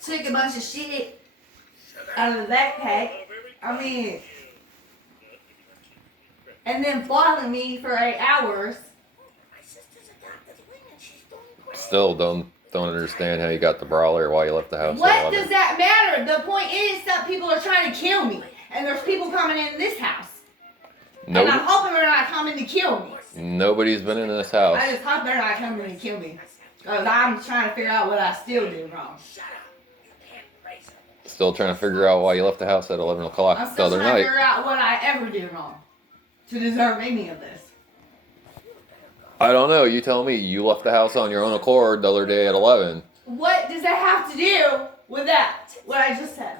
took a bunch of shit out of the backpack. And then followed me for 8 hours. Still don't understand how you got the brawler or why you left the house. What does that matter? The point is that people are trying to kill me. And there's people coming in this house. Nope. And I'm hoping they're not coming to kill me. Nobody's been in this house. I just hope they're not coming to kill me. Because I'm trying to figure out what I still do wrong. Still trying to figure out why you left the house at 11 o'clock the other night. I'm still trying to figure out what I ever do wrong to deserve any of this. I don't know. You tell me. You left the house on your own accord the other day at 11. What does that have to do with that? What I just said.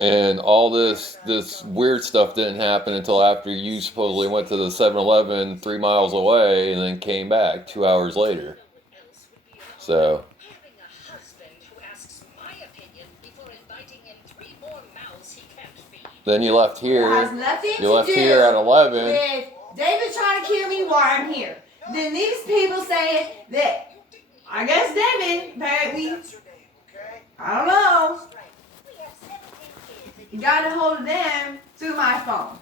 And all this weird stuff didn't happen until after you supposedly went to the 7-Eleven 3 miles away and then came back 2 hours later. So. Then you left here. It has nothing you left here at 11. With David trying to kill me while I'm here. Then these people saying that I guess David apparently, I don't know, got a hold of them through my phone.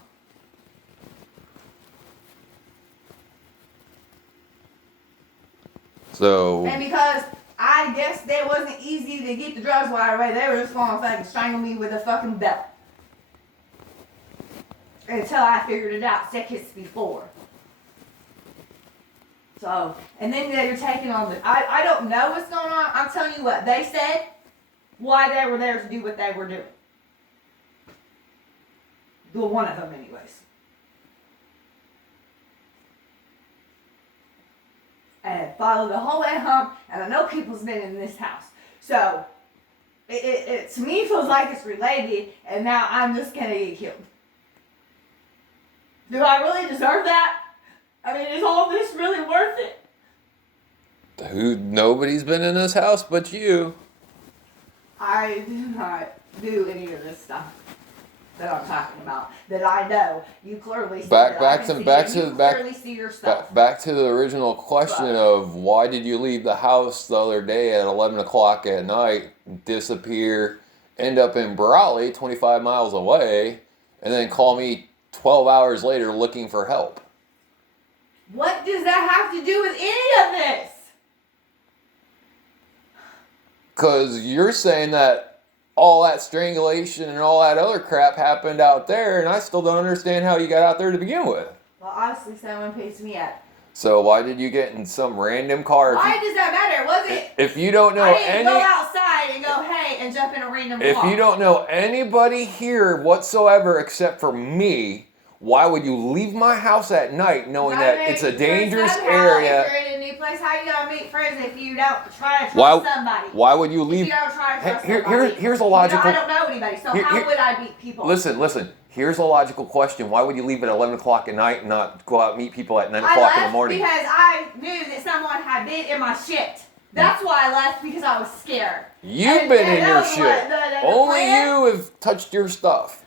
So. And because I guess it wasn't easy to get the drugs right away, they were just going to fucking strangle me with a fucking belt. Until I figured it out seconds before. So, and then they were taking on the, I don't know what's going on. I'm telling you what they said, why they were there to do what they were doing. Well, one of them anyways. And followed the whole way home, and I know people's been in this house. So, it to me feels like it's related, and now I'm just going to get killed. Do I really deserve that? I mean, is all this really worth it? Nobody's been in this house but you. I do not do any of this stuff that I'm talking about. That I know. You clearly see. Back to the original question of why did you leave the house the other day at 11 o'clock at night, disappear, end up in Brawley, 25 miles away, and then call me 12 hours later looking for help. What does that have to do with any of this? Because you're saying that all that strangulation and all that other crap happened out there, and I still don't understand how you got out there to begin with. Well, obviously someone picks me up. So why did you get in some random car? Why does that matter? If you don't know I didn't go outside and go, hey, and jump in a random car. If you don't know anybody here whatsoever except for me, why would you leave my house at night knowing that it's a dangerous area? If you're in a new place, how are you gonna meet friends if you don't try to trust somebody? Why would you leave? If you don't try to trust somebody. Here's a logical. I don't know anybody, so how would I meet people? Listen. Here's a logical question. Why would you leave at 11 o'clock at night and not go out and meet people at 9 o'clock in the morning? Because I knew that someone had been in my shit. That's why I left, because I was scared. You've been in your shit. Only you have touched your stuff.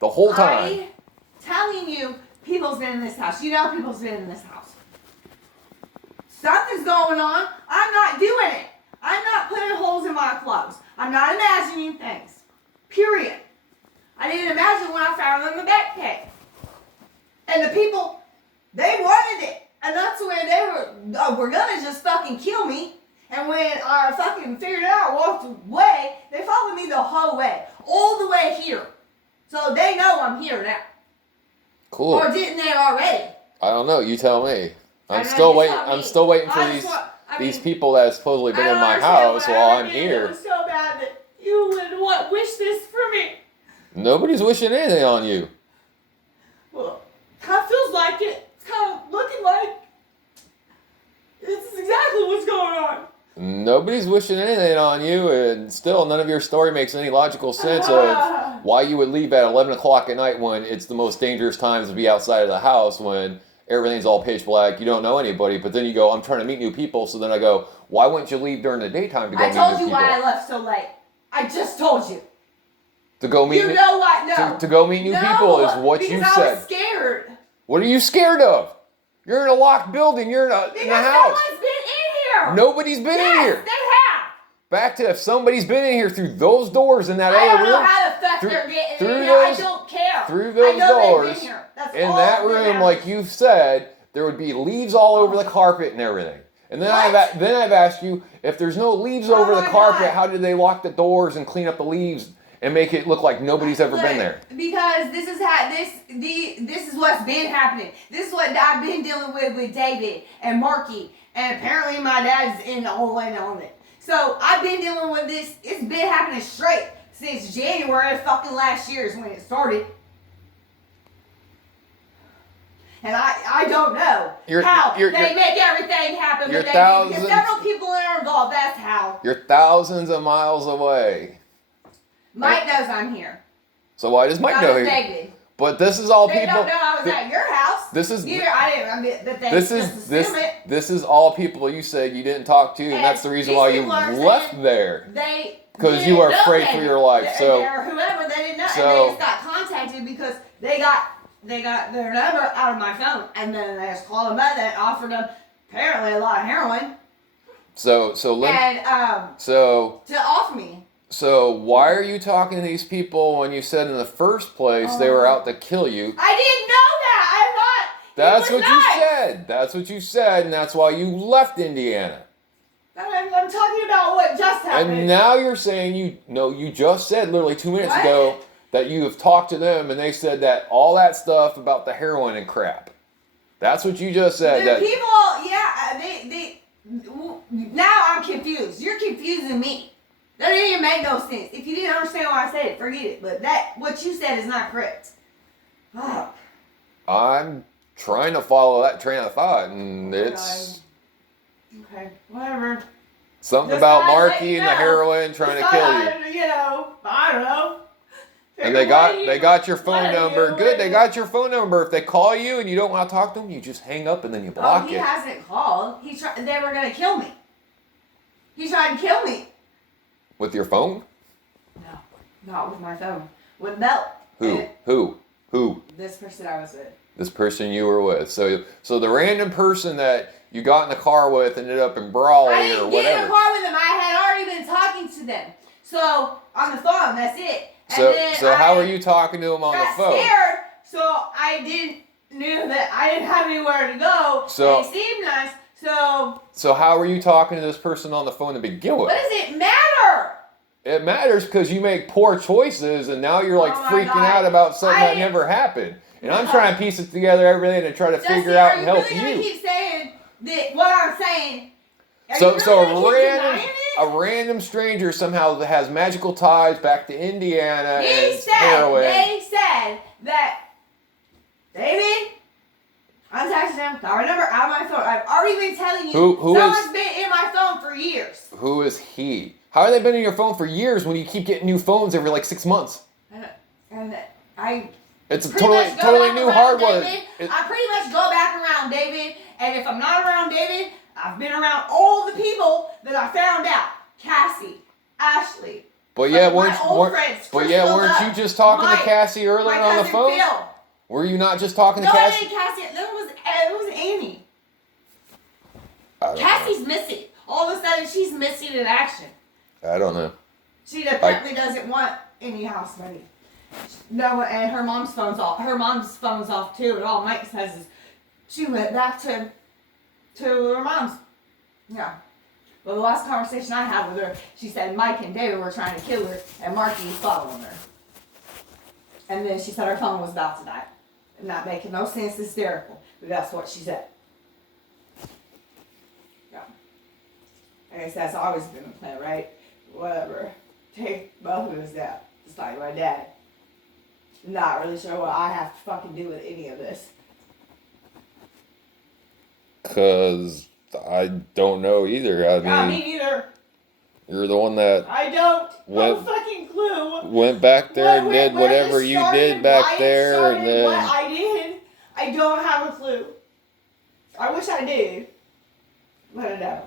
The whole time. Telling you, people's been in this house. You know people's been in this house. Something's going on. I'm not doing it. I'm not putting holes in my clothes. I'm not imagining things. Period. I didn't imagine when I found them in the backpack. And the people, they wanted it. And that's when they were gonna just fucking kill me. And when I fucking figured it out, walked away, they followed me the whole way. All the way here. So they know I'm here now. Cool. Or didn't they already? I don't know. You tell me. I'm still waiting for these people that have supposedly been in my house while I'm here. It was so bad that you would wish this for me. Nobody's wishing anything on you. Well, kind of feels like it. It's kind of looking like it's exactly what's going on. Nobody's wishing anything on you, and still none of your story makes any logical sense of why you would leave at 11 o'clock at night when it's the most dangerous times to be outside of the house, when everything's all pitch black, you don't know anybody, but then you go, I'm trying to meet new people, so then I go, why wouldn't you leave during the daytime to go meet new people? I told you why I left so late. I just told you. To go meet You know what? No. To go meet new people is what you said. Because I was scared. What are you scared of? You're in a locked building. You're in a house. No one's been in here. Nobody's been in here. Yes, they have. back to if somebody's been in here through those doors in that I other don't know room, how the fuck through- they're getting through in here. I those- don't care. through those I know they've doors, been here. That's in all that that room, matters. like you said, there would be leaves all over the carpet and everything. And then What? I've asked you, if there's no leaves Oh over the my carpet, God. how did they lock the doors and clean up the leaves and make it look like nobody's ever been there? Because this is this is what's been happening. This is what I've been dealing with David and Marky, and apparently my dad's in all in on it. So I've been dealing with this. It's been happening straight since January of fucking last year is when it started. And I don't know how they make everything happen. You're But thousands- because several people are involved. That's how. You're thousands of miles away. Mike knows I'm here. So why does Mike Not know as here? David. But this is all They people. don't know I was at your house. This is Neither I didn't. I mean, but they this just is this assume it. this is all people you said you didn't talk to, and that's the reason these why you people are left saying there. They Because didn't you were know afraid David. for your life. So or whoever, they didn't know, so- and they just got contacted because they got their number out of my phone, and then they just called them up and offered them apparently a lot of heroin, so and so to offer me. so why are you talking to these people when you said in the first place they were out to kill you? I didn't know that. I thought That's it was what you nice. said. That's what you said, and that's why you left Indiana. I'm talking about what just happened. And now you're saying you just said literally 2 minutes What? ago that you have talked to them and they said that all that stuff about the heroin and crap. That's what you just said. The That people, yeah, they. Now I'm confused. You're confusing me. That didn't even make no sense. If you didn't understand why I said it, forget it. But what you said is not correct. Oh. I'm trying to follow that train of thought, and it's Okay, whatever. something This about guy Marky let and the know. heroin trying to kill you. You know, I don't know. And they got your phone What are number. you- Good, they got your phone number. If they call you and you don't want to talk to them, you just hang up and then you block He it. hasn't called. They were gonna kill me. He tried to kill me. With your phone? No, not with my phone. With Belt. Who? This person I was with. This person you were with. So the random person that you got in the car with ended up in Brawley I or didn't get in whatever. the car with them. I had already been talking to them. So on the phone, that's it. And So then how I are you talking to them on the got phone? scared, so I knew that I didn't have anywhere to go. So- and it seemed nice. So So how are you talking to this person on the phone to begin with? what does it matter? It matters because you make poor choices and now you're like Oh my freaking God. out about something that I- never happened. And I'm trying to piece it together everything to try to Justin, figure out are and you help really gonna you. keep saying that what I'm saying? Are So you so really gonna a keep random denying it? a random stranger somehow has magical ties back to Indiana They and said that David, I'm texting him, got my number out of my phone. I've already been telling you Who someone's is- been in my phone for years. Who is he? How have they been in your phone for years when you keep getting new phones every like 6 months? And I It's a pretty much go totally back new around hardware. David. I pretty much go back around David, and if I'm not around David, I've been around all the people that I found out. Cassie, Ashley. But yeah, my old friends, but yeah, Crystal weren't you Love, just talking Mike, to Cassie earlier my on the cousin phone? Phil. Were you not just talking to No, it Cassie? ain't Cassie. It was Amy. I don't Cassie's missing. All of a sudden, she's missing in action. know. I don't know. She apparently doesn't want any house money. No, and her mom's phone's off. Her mom's phone's off too. And all Mike says is she went back to her mom's. Yeah. Well, the last conversation I had with her, she said Mike and David were trying to kill her, and Marky was following her. And then she said her phone was about to die. Not making no sense, hysterical, but that's what she said. Yeah. I guess that's always been the plan, right? Whatever. Take both of us out. Just like my dad. Not really sure what I have to fucking do with any of this. Because I don't know either. I Not mean, me either. you're the one that I don't. No What- fucking clue. went back there and did Where whatever this you started, did why back it there, started, and then what I did. I don't have a clue. I wish I did. But I don't.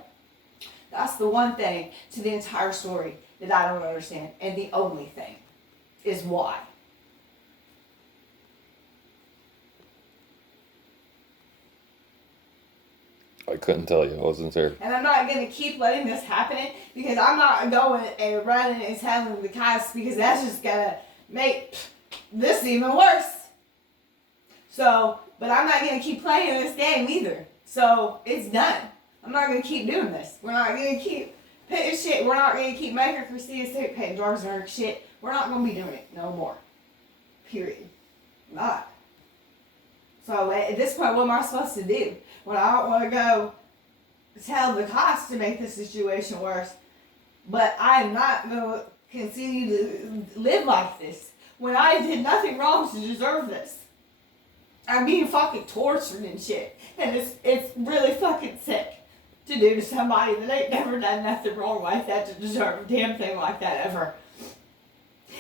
That's the one thing to the entire story that I don't understand. And the only thing is why. I couldn't tell you. I wasn't there. And I'm not going to keep letting this happen because I'm not going and running and telling the cops because that's just going to make this even worse. So, but I'm not going to keep playing this game either. So, it's done. I'm not going to keep doing this. We're not going to keep paying shit. We're not going to keep making Christina State paying drugs and her shit. We're not going to be doing it no more. Period. Not. So, at this point, what am I supposed to do? When I don't want to go tell the cops to make the situation worse, but I'm not going to continue to live like this when I did nothing wrong to deserve this. I'm being fucking tortured and shit, and it's really fucking sick to do to somebody that ain't never done nothing wrong like that to deserve a damn thing like that ever.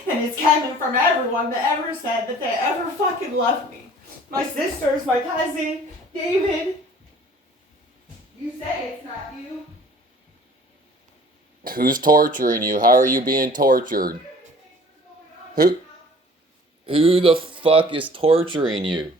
And it's coming from everyone that ever said that they ever fucking loved me. My sisters, my cousin, David. You say it's not you. Who's torturing you? How are you being tortured? Who the fuck is torturing you?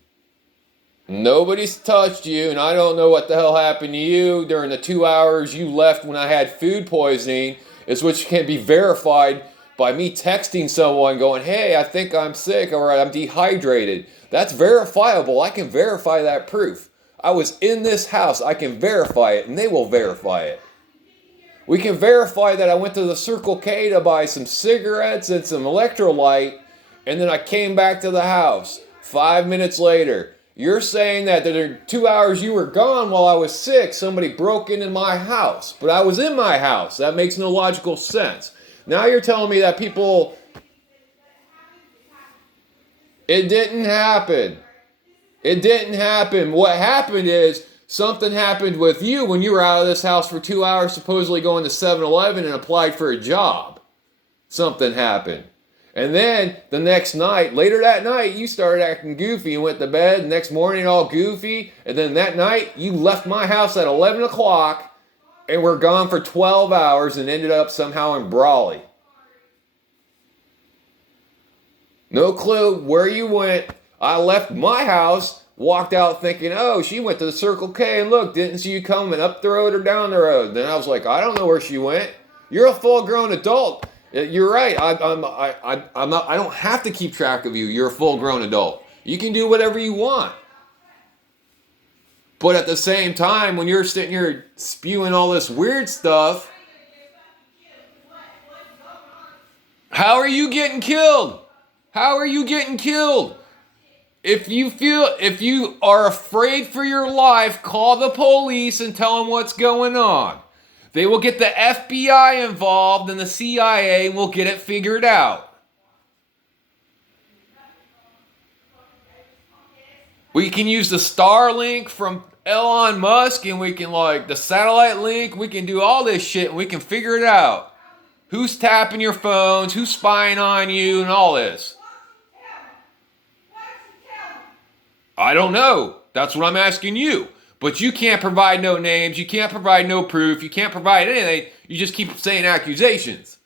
Nobody's touched you, and I don't know what the hell happened to you during the 2 hours you left when I had food poisoning, is which can be verified by me texting someone going, hey, I think I'm sick or I'm dehydrated. That's verifiable. I can verify that proof. I was in this house. I can verify it, and they will verify it. We can verify that I went to the Circle K to buy some cigarettes and some electrolyte, and then I came back to the house 5 minutes later. You're saying that the 2 hours you were gone while I was sick, somebody broke into my house. But I was in my house. That makes no logical sense. Now you're telling me that people... It didn't happen. It didn't happen. What happened is something happened with you when you were out of this house for 2 hours, supposedly going to 7-Eleven and applied for a job. Something happened. And then the next night, later that night, you started acting goofy and went to bed. The next morning, all goofy. And then that night, you left my house at 11 o'clock and were gone for 12 hours and ended up somehow in Brawley. No clue where you went. I left my house, walked out thinking, oh, she went to the Circle K and look, didn't see you coming up the road or down the road. Then I was like, I don't know where she went. You're a full-grown adult. You're right. I don't have to keep track of you. You're a full-grown adult. You can do whatever you want. But at the same time, when you're sitting here spewing all this weird stuff, how are you getting killed? How are you getting killed? If you are afraid for your life, call the police and tell them what's going on. They will get the FBI involved and the CIA and we'll get it figured out. We can use the Starlink from Elon Musk and we can the satellite link. We can do all this shit and we can figure it out. Who's tapping your phones, who's spying on you and all this. I don't know. That's what I'm asking you. But you can't provide no names. You can't provide no proof. You can't provide anything. You just keep saying accusations.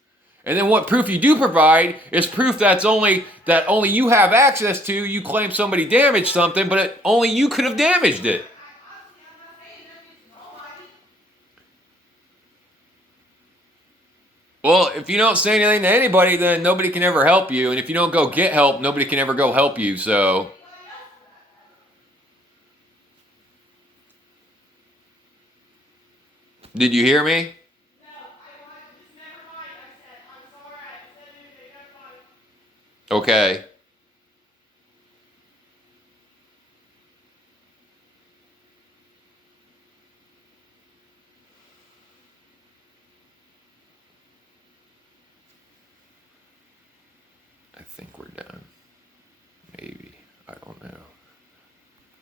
And then what proof you do provide is proof that only you have access to. You claim somebody damaged something, but only you could have damaged it. Well, if you don't say anything to anybody, then nobody can ever help you. And if you don't go get help, nobody can ever go help you. So... Did you hear me? No, just never mind. I said, I'm sorry. I said anything, never mind. Okay. I think we're done. Maybe. I don't know.